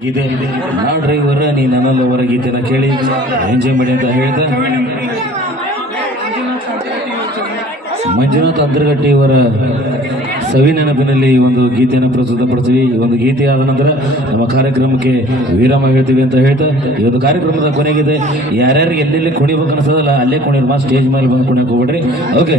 ಗೀತೆ ನಾ ಡ್ರೈವರ ನೀ ನನ್ನಲ್ಲವರ ಗೀತೆನ ಕೇಳಿ ಎಂಜಾಯ್ ಮಾಡಿ ಅಂತ ಹೇಳ್ತಾ ಮಂಜುನಾಥ್ ಅಂತರ್ಗಟ್ಟಿ ಇವರ ಸವಿ ನೆನಪಿನಲ್ಲಿ ಈ ಒಂದು ಗೀತೆಯನ್ನು ಪ್ರಸ್ತುತಪಡಿಸ್ತೀವಿ. ಈ ಒಂದು ಗೀತೆ ಆದ ನಂತರ ನಮ್ಮ ಕಾರ್ಯಕ್ರಮಕ್ಕೆ ವಿರಾಮ ಹೇಳ್ತೀವಿ ಅಂತ ಹೇಳ್ತಾ ಈ ಒಂದು ಕಾರ್ಯಕ್ರಮದ ಕೊನೆಗಿದೆ. ಯಾರ್ಯಾರು ಎಲ್ಲೆಲ್ಲಿ ಕುಣಿಬೇಕು ಅನ್ಸೋದಲ್ಲ ಅಲ್ಲೇ ಕುಣಿರ್ ಸ್ಟೇಜ್ ಮೇಲೆ ಬಂದು ಕುಣಿಯಕ್ಕೆ ಹೋಗ್ಬಿಡ್ರಿ. Okay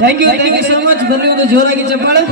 thank you so much. ಬನ್ನಿ ಒಂದು ಜೋರಾಗಿ ಚಪ್ಪಾಳೆ.